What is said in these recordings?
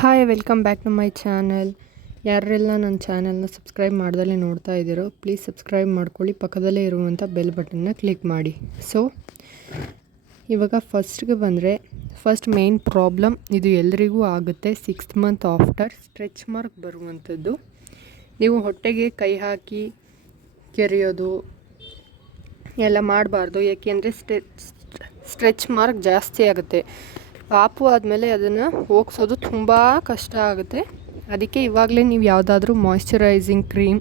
Hi welcome back to my channel. ಯಾರೆಲ್ಲ ನನ್ನ ಚಾನಲ್ನ ಸಬ್ಸ್ಕ್ರೈಬ್ ಮಾಡ್ದಲೇ ನೋಡ್ತಾ ಇದ್ದೀರೋ ಪ್ಲೀಸ್ ಸಬ್ಸ್ಕ್ರೈಬ್ ಮಾಡ್ಕೊಳ್ಳಿ, ಪಕ್ಕದಲ್ಲೇ ಇರುವಂಥ ಬೆಲ್ ಬಟನ್ನ ಕ್ಲಿಕ್ ಮಾಡಿ. ಸೊ ಇವಾಗ ಫಸ್ಟ್ಗೆ ಬಂದರೆ, ಫಸ್ಟ್ ಮೇನ್ ಪ್ರಾಬ್ಲಮ್ ಇದು ಎಲ್ರಿಗೂ ಆಗುತ್ತೆ. 6th month after stretch mark ಬರುವಂಥದ್ದು. ನೀವು ಹೊಟ್ಟೆಗೆ ಕೈ ಹಾಕಿ ಕೆರೆಯೋದು ಎಲ್ಲ ಮಾಡಬಾರ್ದು, ಏಕೆಂದರೆ ಸ್ಟ್ರೆಚ್ ಮಾರ್ಕ್ ಜಾಸ್ತಿ ಆಗುತ್ತೆ. ಪಾಪು ಆದಮೇಲೆ ಅದನ್ನು ಹೋಗ್ಸೋದು ತುಂಬ ಕಷ್ಟ ಆಗುತ್ತೆ. ಅದಕ್ಕೆ ಇವಾಗಲೇ ನೀವು ಯಾವುದಾದ್ರೂ ಮಾಯ್ಶ್ಚರೈಸಿಂಗ್ ಕ್ರೀಮ್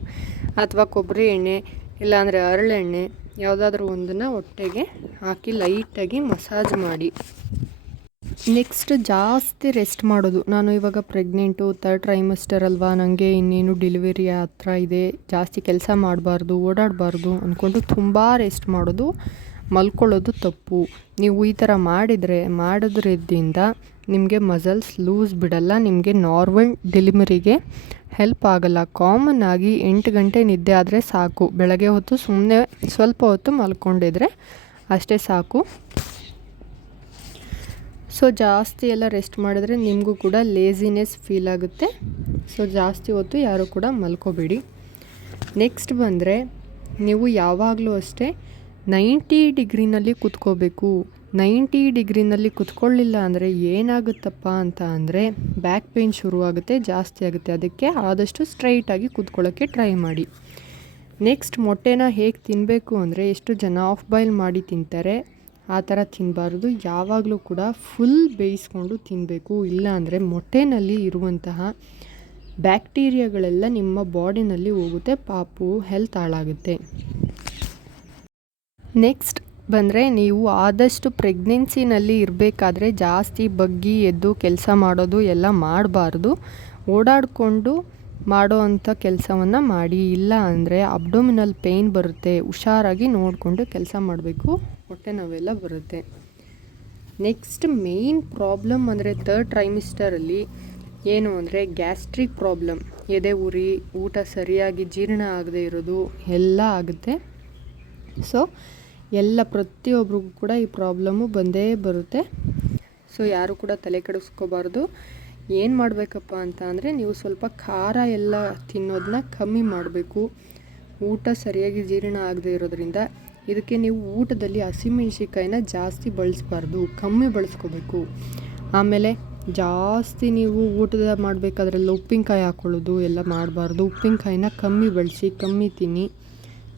ಅಥವಾ ಕೊಬ್ಬರಿ ಎಣ್ಣೆ ಇಲ್ಲಾಂದರೆ ಹರಳೆಣ್ಣೆ ಯಾವುದಾದ್ರೂ ಒಂದನ್ನು ಹೊಟ್ಟೆಗೆ ಹಾಕಿ ಲೈಟಾಗಿ ಮಸಾಜ್ ಮಾಡಿ. ನೆಕ್ಸ್ಟ್ ಜಾಸ್ತಿ ರೆಸ್ಟ್ ಮಾಡೋದು. ನಾನು ಇವಾಗ ಪ್ರೆಗ್ನೆಂಟು, 3rd ಟ್ರೈಮಸ್ಟರ್ ಅಲ್ವಾ, ನನಗೆ ಇನ್ನೇನು ಡೆಲಿವರಿ ಹತ್ರ ಇದೆ, ಜಾಸ್ತಿ ಕೆಲಸ ಮಾಡಬಾರ್ದು, ಓಡಾಡಬಾರ್ದು ಅಂದ್ಕೊಂಡು ತುಂಬ ರೆಸ್ಟ್ ಮಾಡೋದು, ಮಲ್ಕೊಳ್ಳೋದು ತಪ್ಪು. ನೀವು ಈ ಥರ ಮಾಡೋದ್ರಿಂದ ನಿಮಗೆ ಮಸಲ್ಸ್ ಲೂಸ್ ಬಿಡಲ್ಲ, ನಿಮಗೆ ನಾರ್ಮಲ್ ಡೆಲಿವರಿಗೆ ಹೆಲ್ಪ್ ಆಗಲ್ಲ. ಕಾಮನ್ ಆಗಿ 8 ಗಂಟೆ ನಿದ್ದೆ ಆದರೆ ಸಾಕು. ಬೆಳಗ್ಗೆ ಹೊತ್ತು ಸುಮ್ಮನೆ ಸ್ವಲ್ಪ ಹೊತ್ತು ಮಲ್ಕೊಂಡಿದ್ರೆ ಅಷ್ಟೇ ಸಾಕು. ಸೊ ಜಾಸ್ತಿ ಎಲ್ಲ ರೆಸ್ಟ್ ಮಾಡಿದ್ರೆ ನಿಮಗೂ ಕೂಡ ಲೇಸಿನೆಸ್ ಫೀಲ್ ಆಗುತ್ತೆ. ಸೊ ಜಾಸ್ತಿ ಹೊತ್ತು ಯಾರೂ ಕೂಡ ಮಲ್ಕೋಬೇಡಿ. ನೆಕ್ಸ್ಟ್ ಬಂದರೆ, ನೀವು ಯಾವಾಗಲೂ ಅಷ್ಟೇ 90 ಡಿಗ್ರಿನಲ್ಲಿ ಕೂತ್ಕೋಬೇಕು. 90 ಡಿಗ್ರಿನಲ್ಲಿ ಕೂತ್ಕೊಳ್ಳಿಲ್ಲ ಅಂದರೆ ಏನಾಗುತ್ತಪ್ಪ ಅಂತ ಅಂದರೆ ಬ್ಯಾಕ್ ಪೇಯ್ನ್ ಶುರುವಾಗುತ್ತೆ, ಜಾಸ್ತಿ ಆಗುತ್ತೆ. ಅದಕ್ಕೆ ಆದಷ್ಟು ಸ್ಟ್ರೈಟಾಗಿ ಕೂತ್ಕೊಳ್ಳೋಕ್ಕೆ ಟ್ರೈ ಮಾಡಿ. ನೆಕ್ಸ್ಟ್, ಮೊಟ್ಟೆನ ಹೇಗೆ ತಿನ್ನಬೇಕು ಅಂದರೆ, ಎಷ್ಟು ಜನ ಆಫ್ ಬಾಯ್ಲ್ ಮಾಡಿ ತಿಂತಾರೆ, ಆ ಥರ ತಿನ್ನಬಾರ್ದು. ಯಾವಾಗಲೂ ಕೂಡ ಫುಲ್ ಬೇಯಿಸ್ಕೊಂಡು ತಿನ್ನಬೇಕು. ಇಲ್ಲಾಂದರೆ ಮೊಟ್ಟೆನಲ್ಲಿ ಇರುವಂತಹ ಬ್ಯಾಕ್ಟೀರಿಯಾಗಳೆಲ್ಲ ನಿಮ್ಮ ಬಾಡಿನಲ್ಲಿ ಹೋಗುತ್ತೆ, ಪಾಪು ಹೆಲ್ತ್ ಹಾಳಾಗುತ್ತೆ. ನೆಕ್ಸ್ಟ್ ಬಂದರೆ, ನೀವು ಆದಷ್ಟು ಪ್ರೆಗ್ನೆನ್ಸಿನಲ್ಲಿ ಇರಬೇಕಾದ್ರೆ ಜಾಸ್ತಿ ಬಗ್ಗಿ ಎದ್ದು ಕೆಲಸ ಮಾಡೋದು ಎಲ್ಲ ಮಾಡಬಾರ್ದು. ಓಡಾಡಿಕೊಂಡು ಮಾಡೋ ಅಂಥ ಕೆಲಸವನ್ನು ಮಾಡಿ. ಇಲ್ಲ ಅಂದರೆ ಅಬ್ಡೋಮಿನಲ್ ಪೇಯ್ನ್ ಬರುತ್ತೆ. ಹುಷಾರಾಗಿ ನೋಡಿಕೊಂಡು ಕೆಲಸ ಮಾಡಬೇಕು, ಹೊಟ್ಟೆ ನೋವೆಲ್ಲ ಬರುತ್ತೆ. ನೆಕ್ಸ್ಟ್ ಮೇಯ್ನ್ ಪ್ರಾಬ್ಲಮ್ ಅಂದರೆ 3rd ಟ್ರೈಮಿಸ್ಟರಲ್ಲಿ ಏನು ಅಂದರೆ ಗ್ಯಾಸ್ಟ್ರಿಕ್ ಪ್ರಾಬ್ಲಮ್. ಎದೆ ಉರಿ, ಊಟ ಸರಿಯಾಗಿ ಜೀರ್ಣ ಆಗದೆ ಇರೋದು ಎಲ್ಲ ಆಗುತ್ತೆ. ಸೊ ಎಲ್ಲ ಪ್ರತಿಯೊಬ್ಬರಿಗೂ ಕೂಡ ಈ ಪ್ರಾಬ್ಲಮ್ಮು ಬಂದೇ ಬರುತ್ತೆ. ಸೊ ಯಾರು ಕೂಡ ತಲೆ ಕೆಡಿಸ್ಕೋಬಾರ್ದು. ಏನು ಮಾಡಬೇಕಪ್ಪ ಅಂತ ಅಂದರೆ, ನೀವು ಸ್ವಲ್ಪ ಖಾರ ಎಲ್ಲ ತಿನ್ನೋದನ್ನ ಕಮ್ಮಿ ಮಾಡಬೇಕು. ಊಟ ಸರಿಯಾಗಿ ಜೀರ್ಣ ಆಗದೆ ಇರೋದ್ರಿಂದ ಇದಕ್ಕೆ ನೀವು ಊಟದಲ್ಲಿ ಹಸಿಮೆಣ್ಸಿಕಾಯಿನ ಜಾಸ್ತಿ ಬಳಸಬಾರ್ದು, ಕಮ್ಮಿ ಬಳಸ್ಕೋಬೇಕು. ಆಮೇಲೆ ಜಾಸ್ತಿ ನೀವು ಊಟದ ಮಾಡಬೇಕಾದ್ರೆಲ್ಲ ಉಪ್ಪಿನಕಾಯಿ ಹಾಕ್ಕೊಳ್ಳೋದು ಎಲ್ಲ ಮಾಡಬಾರ್ದು. ಉಪ್ಪಿನಕಾಯಿನ ಕಮ್ಮಿ ಬಳಸಿ, ಕಮ್ಮಿ ತಿನ್ನಿ,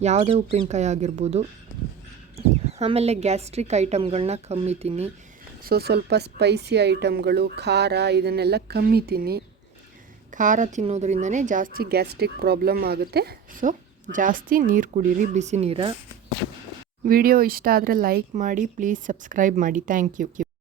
ಯಾವುದೇ ಉಪ್ಪಿನಕಾಯಿ ಆಗಿರ್ಬೋದು. ಆಮೇಲೆ ಗ್ಯಾಸ್ಟ್ರಿಕ್ ಐಟಮ್ಗಳನ್ನ ಕಮ್ಮಿ ತಿನ್ನಿ. ಸೊ ಸ್ವಲ್ಪ ಸ್ಪೈಸಿ ಐಟಮ್ಗಳು, ಖಾರ ಇದನ್ನೆಲ್ಲ ಕಮ್ಮಿ ತಿನ್ನಿ. ಖಾರ ತಿನ್ನೋದ್ರಿಂದನೇ ಜಾಸ್ತಿ ಗ್ಯಾಸ್ಟ್ರಿಕ್ ಪ್ರಾಬ್ಲಮ್ ಆಗುತ್ತೆ. ಸೊ ಜಾಸ್ತಿ ನೀರು ಕುಡೀರಿ, ಬಿಸಿ ನೀರು. ವಿಡಿಯೋ ಇಷ್ಟ ಆದರೆ ಲೈಕ್ ಮಾಡಿ, ಪ್ಲೀಸ್ ಸಬ್ಸ್ಕ್ರೈಬ್ ಮಾಡಿ. Thank you.